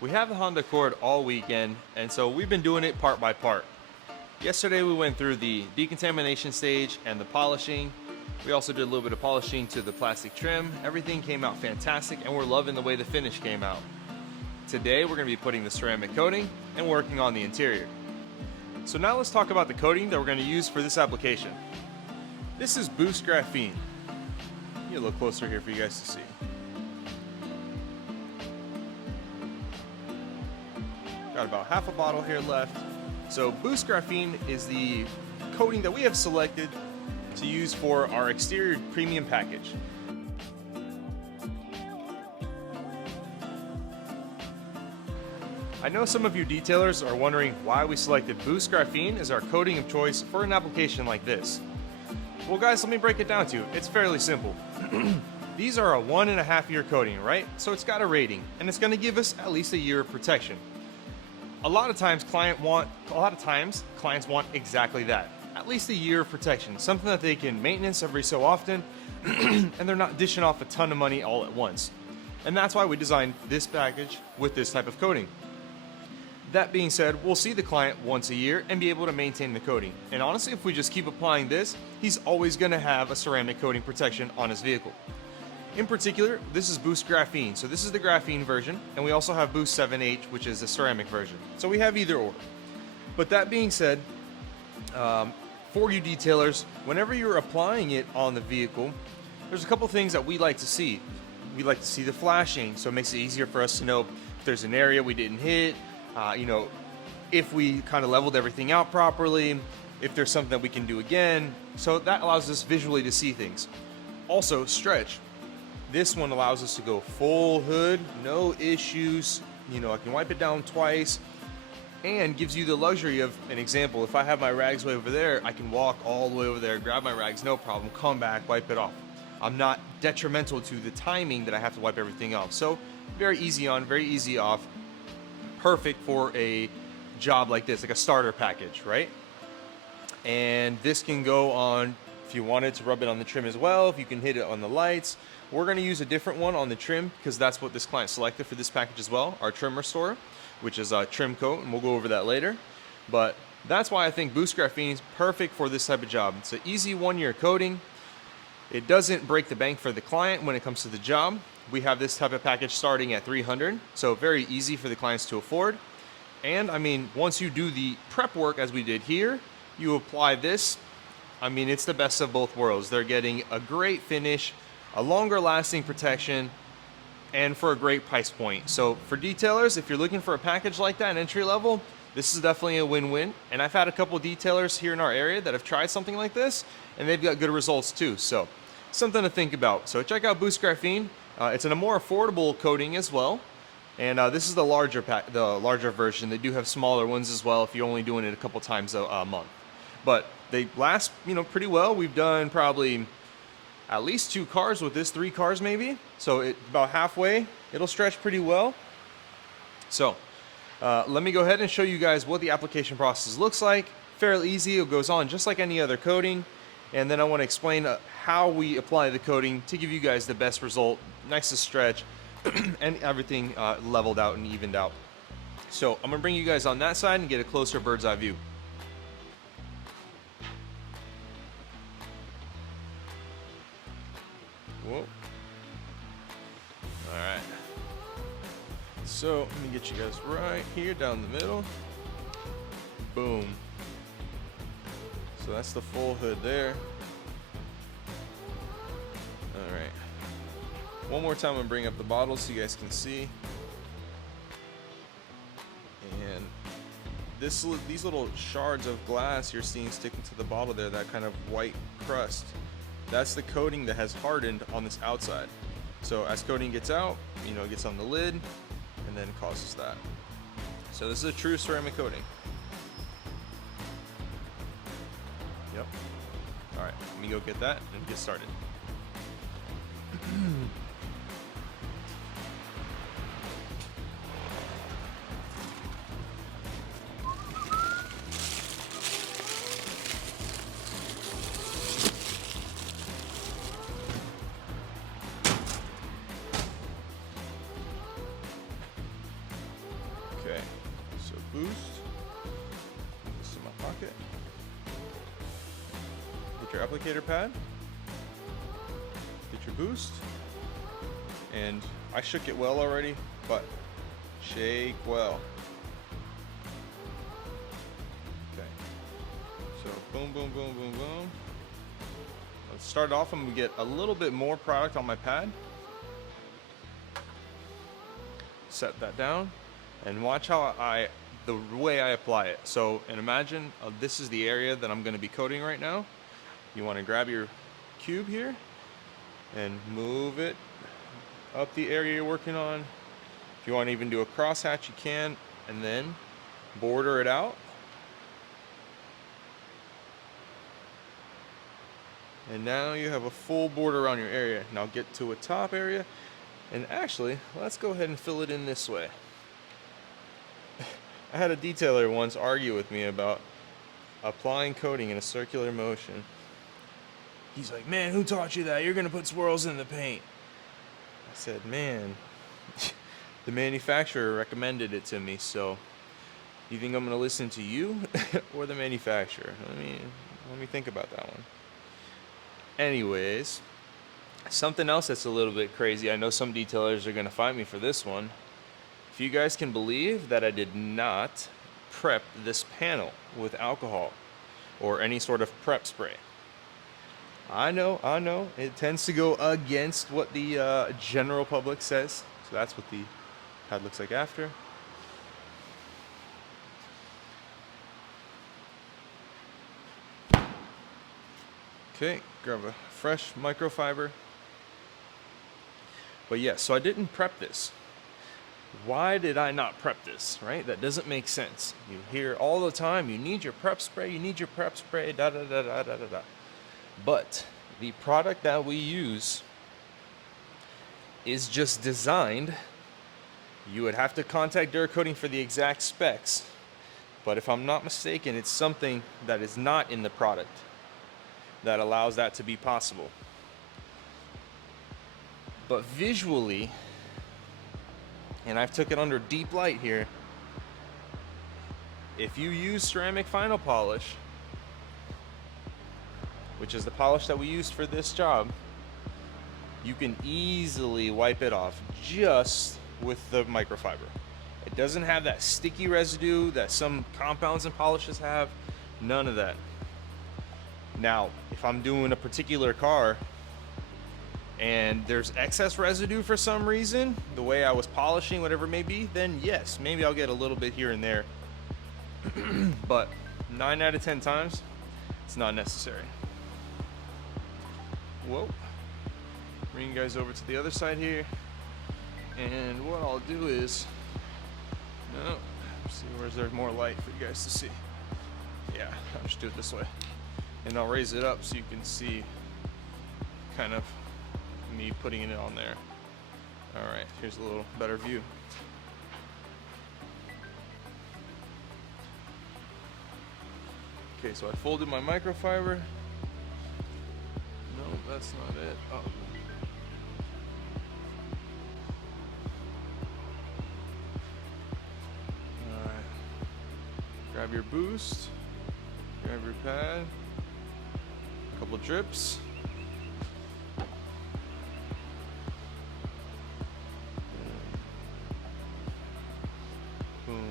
We have the Honda Accord all weekend, and so we've been doing it part by part. Yesterday we went through the decontamination stage and the polishing. We also did a little bit of polishing to the plastic trim. Everything came out fantastic and we're loving the way the finish came out. Today we're going to be putting the ceramic coating and working on the interior. So now let's talk about the coating that we're going to use for this application. This is Boost Graphene. Get a little closer here for you guys to see. Got about half a bottle here left. So Boost Graphene is the coating that we have selected to use for our exterior premium package. I know some of you detailers are wondering why we selected Boost Graphene as our coating of choice for an application like this. Well guys, let me break it down to you. It's fairly simple. These are a 1.5 year coating, right? So it's got a rating and it's going to give us at least a year of protection. A lot of times clients want exactly that. At least a year of protection, something that they can maintenance every so often and they're not dishing off a ton of money all at once. And that's why we designed this package with this type of coating. That being said, we'll see the client once a year and be able to maintain the coating. And honestly, if we just keep applying this, he's always going to have a ceramic coating protection on his vehicle. In particular, this is Boost Graphene. So this is the graphene version, and we also have Boost 7H, which is the ceramic version. So we have either or. But that being said, for you detailers, whenever you're applying it on the vehicle, there's a couple things that we like to see. We like to see the flashing, so it makes it easier for us to know if there's an area we didn't hit, if we kind of leveled everything out properly, if there's something that we can do again. So that allows us visually to see things. Also, stretch. This one allows us to go full hood, no issues. I can wipe it down twice and gives you the luxury of an example. If I have my rags way over there, I can walk all the way over there, grab my rags, no problem, come back, wipe it off. I'm not detrimental to the timing that I have to wipe everything off. So very easy on, very easy off. Perfect for a job like this, like a starter package, right? And this can go on, if you wanted to rub it on the trim as well, if you can hit it on the lights. We're going to use a different one on the trim because that's what this client selected for this package as well, our trim restorer, which is a trim coat, and we'll go over that later. But that's why I think Boost Graphene is perfect for this type of job. It's an easy 1 year coating. It doesn't break the bank for the client when it comes to the job. We have this type of package starting at $300, so very easy for the clients to afford. And I mean, once you do the prep work as we did here, you apply this. I mean, it's the best of both worlds. They're getting a great finish, a longer lasting protection, and for a great price point. So for detailers, if you're looking for a package like that, an entry level, this is definitely a win-win. And I've had a couple detailers here in our area that have tried something like this, and they've got good results too. So something to think about. So check out Boost Graphene. It's in a more affordable coating as well. And this is the larger version. They do have smaller ones as well if you're only doing it a couple times a month. But they last, pretty well. We've done probably at least 2 cars with this, 3 cars maybe. So about halfway, it'll stretch pretty well. So let me go ahead and show you guys what the application process looks like. Fairly easy, it goes on just like any other coating. And then I want to explain how we apply the coating to give you guys the best result, nicest stretch, and everything leveled out and evened out. So I'm going to bring you guys on that side and get a closer bird's eye view. Whoa. All right. So let me get you guys right here down the middle. Boom. So that's the full hood there. All right. One more time, I'm gonna bring up the bottle so you guys can see. And these little shards of glass you're seeing sticking to the bottle there, that kind of white crust, that's the coating that has hardened on this outside. So as coating gets out, it gets on the lid and then causes that. So this is a true ceramic coating. Yep. All right, let me go get that and get started. boost. Put this in my pocket. Get your applicator pad. Get your boost. And I shook it well already, but shake well. Okay. So boom, boom, boom, boom, boom. Let's start off. I'm gonna get a little bit more product on my pad. Set that down and watch how the way I apply it. So, and imagine this is the area that I'm going to be coating right now. You want to grab your cube here and move it up the area you're working on. If you want to even do a crosshatch, you can, and then border it out. And now you have a full border around your area. Now get to a top area. And actually, let's go ahead and fill it in this way. I had a detailer once argue with me about applying coating in a circular motion. He's like, man, who taught you that? You're gonna put swirls in the paint. I said, man, the manufacturer recommended it to me, so you think I'm gonna listen to you or the manufacturer? Let me think about that one. Anyways, something else that's a little bit crazy. I know some detailers are going to fight me for this one. If you guys can believe that I did not prep this panel with alcohol or any sort of prep spray. I know, it tends to go against what the general public says. So that's what the pad looks like after. Okay, grab a fresh microfiber. But yes, so I didn't prep this. Why did I not prep this, right? That doesn't make sense. You hear all the time, you need your prep spray, you need your prep spray, da da da da da da da. But the product that we use is just designed. You would have to contact Duracoating for the exact specs. But if I'm not mistaken, it's something that is not in the product that allows that to be possible. But visually, and I've took it under deep light here, if you use ceramic final polish, which is the polish that we used for this job, you can easily wipe it off just with the microfiber. It doesn't have that sticky residue that some compounds and polishes have, none of that. Now, if I'm doing a particular car and there's excess residue for some reason, the way I was polishing, whatever it may be, then yes, maybe I'll get a little bit here and there. But 9 out of 10 times, it's not necessary. Whoa. Bring you guys over to the other side here. And what I'll do is, see where's there more light for you guys to see. Yeah, I'll just do it this way. And I'll raise it up so you can see kind of me putting it on there. All right, here's a little better view. Okay, so I folded my microfiber. No, that's not it. Oh. All right. Grab your boost. Grab your pad. A couple drips. Boom.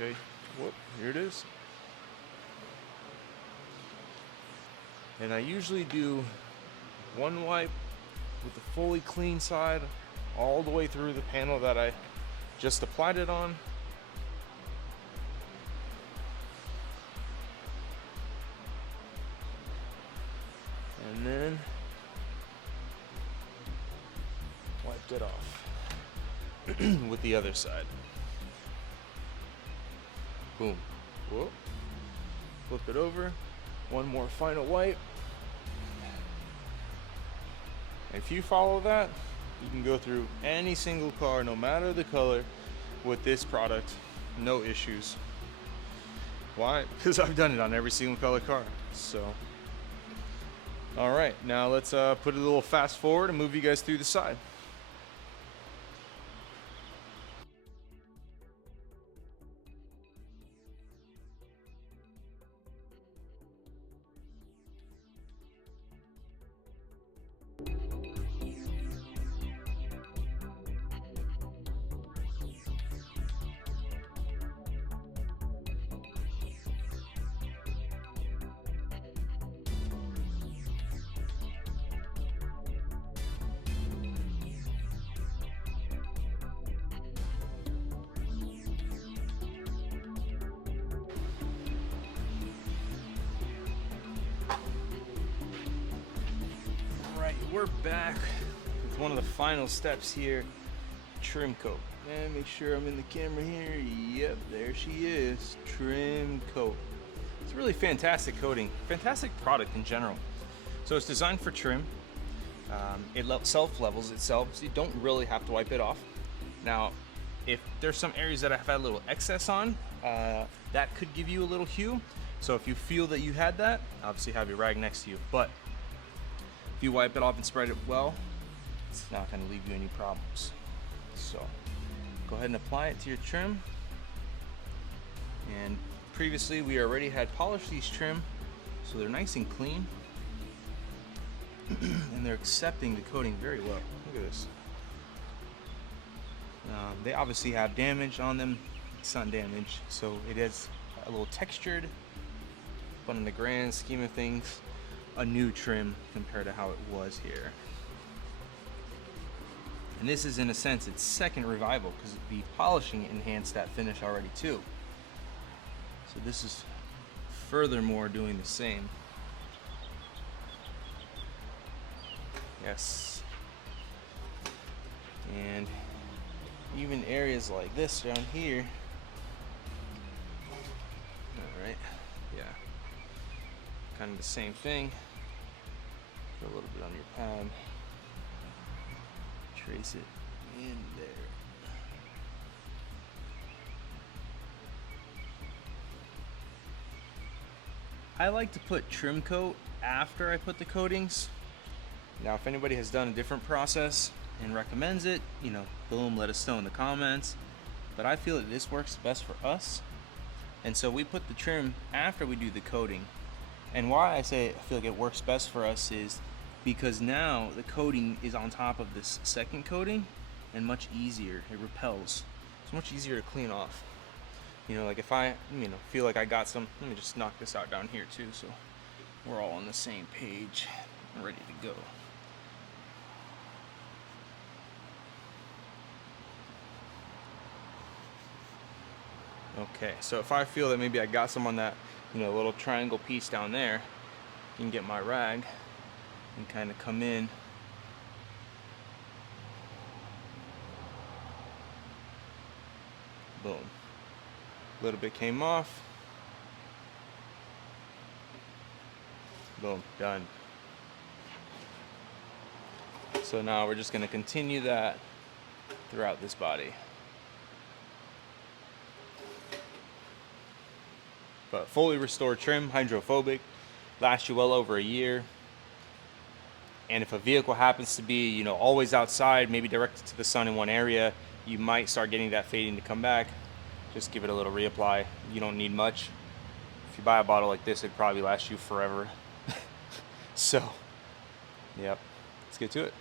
Okay, whoop, here it is. And I usually do one wipe with the fully clean side all the way through the panel that I just applied it on. And then wiped it off. with the other side. Boom. Whoop. Flip it over. One more final wipe. And if you follow that, you can go through any single car, no matter the color, with this product. No issues. Why? Because I've done it on every single color car. So, all right, now let's put a little fast forward and move you guys through the side. We're back with one of the final steps here, trim coat. And make sure I'm in the camera here. Yep, there she is, trim coat. It's a really fantastic coating, fantastic product in general. So it's designed for trim. It self-levels itself, so you don't really have to wipe it off. Now, if there's some areas that I've had a little excess on, that could give you a little hue. So if you feel that you had that, obviously have your rag next to you. But if you wipe it off and spread it well, it's not going to leave you any problems. So go ahead and apply it to your trim. And previously we already had polished these trim, so they're nice and clean. And they're accepting the coating very well. Look at this. They obviously have damage on them, sun damage, so it is a little textured, but in the grand scheme of things, a new trim compared to how it was here. And this is, in a sense, its second revival, because the polishing enhanced that finish already too. So this is furthermore doing the same. Yes. And even areas like this around here. All right. Yeah. Kind of the same thing. Put a little bit on your pad. Trace it in there. I like to put trim coat after I put the coatings. Now, if anybody has done a different process and recommends it, you know, boom, let us know in the comments. But I feel that this works best for us. And so we put the trim after we do the coating. And why I say I feel like it works best for us is because now the coating is on top of this second coating and much easier. It repels. It's much easier to clean off. You know, like if I, feel like I got some, let me just knock this out down here too, so we're all on the same page and ready to go. Okay, so if I feel that maybe I got some on that, little triangle piece down there, I can get my rag and kind of come in. Boom. A little bit came off. Boom, done. So now we're just going to continue that throughout this body. But fully restored trim, hydrophobic, lasts you well over a year. And if a vehicle happens to be, always outside, maybe directed to the sun in one area, you might start getting that fading to come back. Just give it a little reapply. You don't need much. If you buy a bottle like this, it'd probably last you forever. So, yep, let's get to it.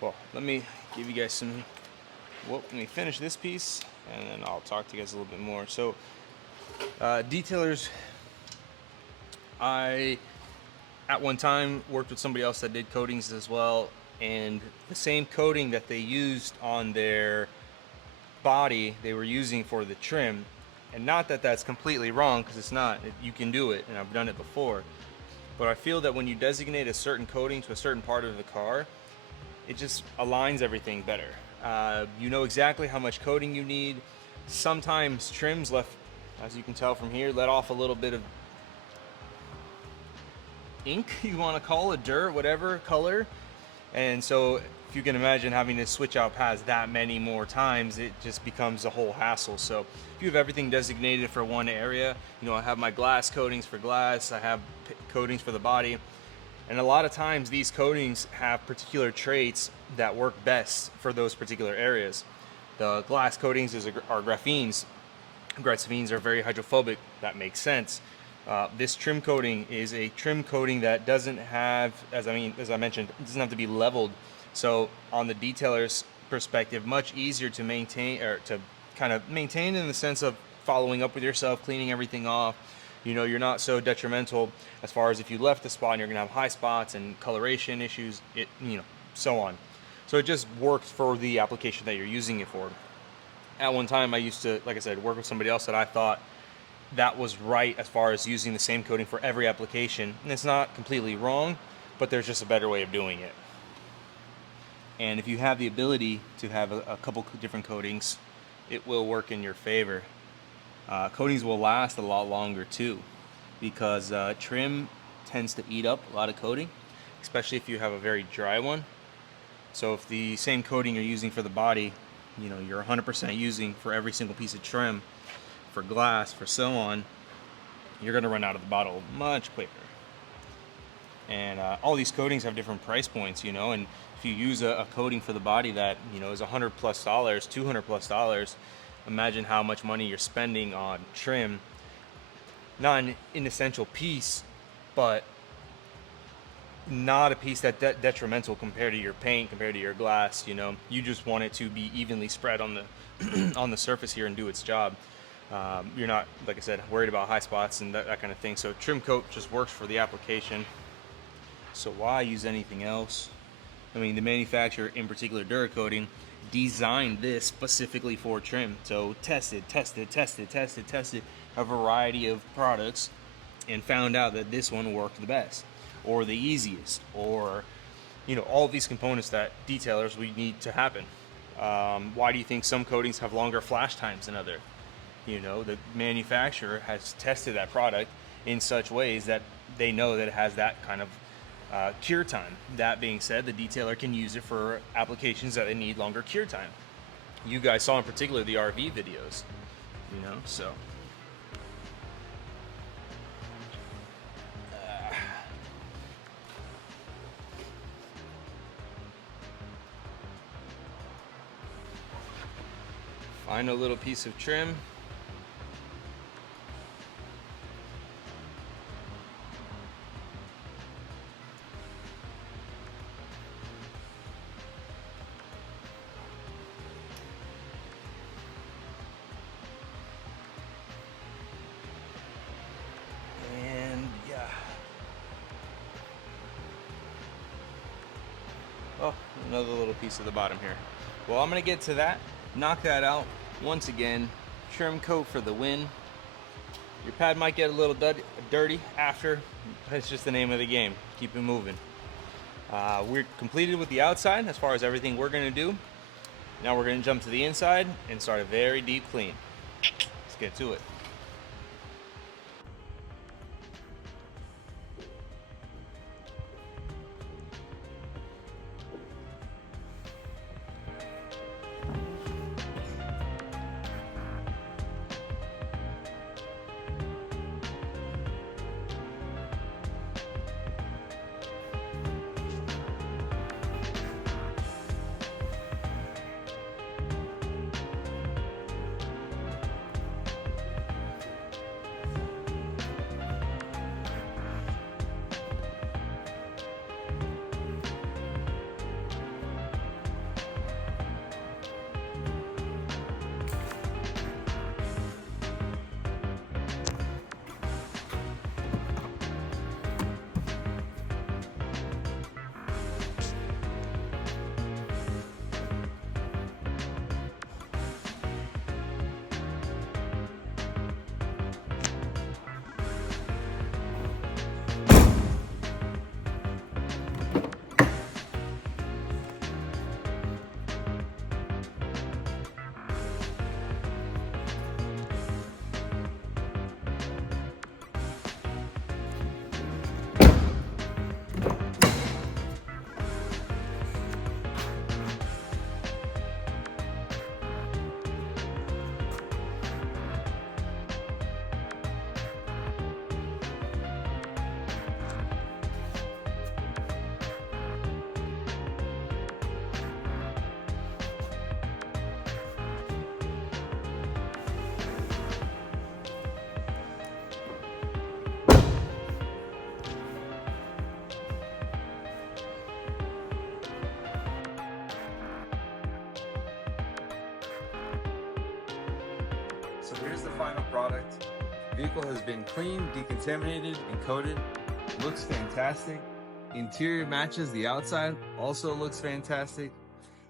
Well, let me give you guys some, let me finish this piece and then I'll talk to you guys a little bit more. So, detailers, I, at one time, worked with somebody else that did coatings as well, and the same coating that they used on their body, they were using for the trim. And not that that's completely wrong, because it's not. You can do it, and I've done it before. But I feel that when you designate a certain coating to a certain part of the car, it just aligns everything better. You know exactly how much coating you need. Sometimes trims left, as you can tell from here, let off a little bit of ink, you want to call it, dirt, whatever color. And so if you can imagine having to switch out pads that many more times, it just becomes a whole hassle. So if you have everything designated for one area, you know, I have my glass coatings for glass, I have coatings for the body, and a lot of times these coatings have particular traits that work best for those particular areas. The glass coatings are graphenes. Graphenes are very hydrophobic. That makes sense. This trim coating is a trim coating that doesn't have, as I mentioned, it doesn't have to be leveled. So on the detailer's perspective, much easier to maintain, or to kind of maintain in the sense of following up with yourself, cleaning everything off. You know, you're not so detrimental as far as if you left the spot and you're gonna have high spots and coloration issues, so on. So it just works for the application that you're using it for. At one time, I used to, like I said, work with somebody else that I thought that was right as far as using the same coating for every application. And it's not completely wrong, but there's just a better way of doing it. And if you have the ability to have a couple different coatings, it will work in your favor. Coatings will last a lot longer too, because trim tends to eat up a lot of coating, especially if you have a very dry one. So if the same coating you're using for the body, you know, you're 100% using for every single piece of trim, for glass, for so on, you're going to run out of the bottle much quicker. And all these coatings have different price points, you know, and if you use a coating for the body that, you know, is $100+, $200+, imagine how much money you're spending on trim. Not an inessential piece, but not a piece that's detrimental compared to your paint, compared to your glass. You know, you just want it to be evenly spread on the on the surface here and do its job. You're not, like I said, worried about high spots and that kind of thing. So trim coat just works for the application. So why use anything else? I mean, the manufacturer, in particular Duracoating, designed this specifically for trim. So tested a variety of products and found out that this one worked the best, or the easiest, or, you know, all of these components that detailers we need to happen. Why do you think some coatings have longer flash times than other? You know, the manufacturer has tested that product in such ways that they know that it has that kind of cure time. That being said, the detailer can use it for applications that they need longer cure time. You guys saw in particular the RV videos, you know, so. Find a little piece of trim. And yeah. Oh, another little piece of the bottom here. Well, I'm gonna get to that, knock that out. Once again, trim coat for the win. Your pad might get a little dirty after. That's just the name of the game. Keep it moving. We're completed with the outside as far as everything we're going to do. Now we're going to jump to the inside and start a very deep clean. Let's get to it. the final product. Vehicle has been cleaned, decontaminated, and coated. Looks fantastic. Interior matches the outside, also looks fantastic.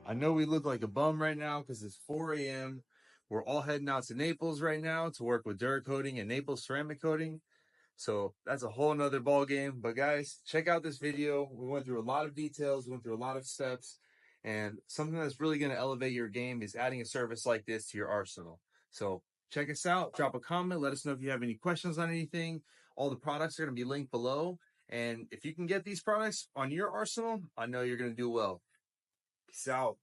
I know we look like a bum right now because it's 4 a.m. We're all heading out to Naples right now to work with Duracoating and Naples ceramic coating. So that's a whole nother ball game. But guys, check out this video. We went through a lot of details, we went through a lot of steps, and something that's really going to elevate your game is adding a service like this to your arsenal. So check us out, drop a comment, let us know if you have any questions on anything. All the products are going to be linked below. And if you can get these products on your arsenal, I know you're going to do well. Peace out.